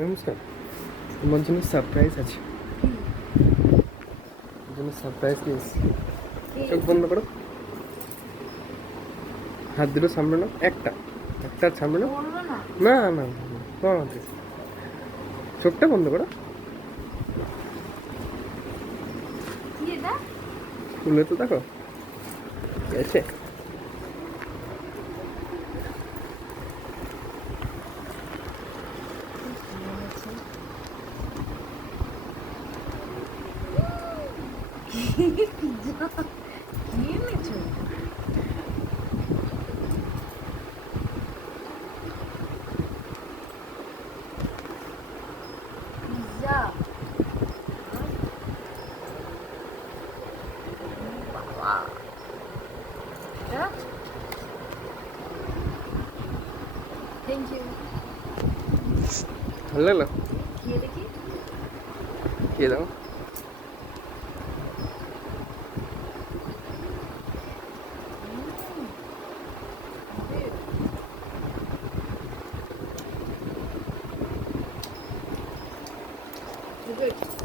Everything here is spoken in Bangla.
নমস্কার। তোমার জন্য সারপ্রাইজ আছে। তোমার জন্য সারপ্রাইজ নিয়ে এসেছি। চোখ বন্ধ করো, হাত দুটো সামনে নাও, একটা একটা সামনে নাও। না না না, চোখটা বন্ধ করো, খুলে তো দেখো কি আছে। Thank you. ভালো লাগলো? খেয়ে দেখি। খেয়ে দাও। Good.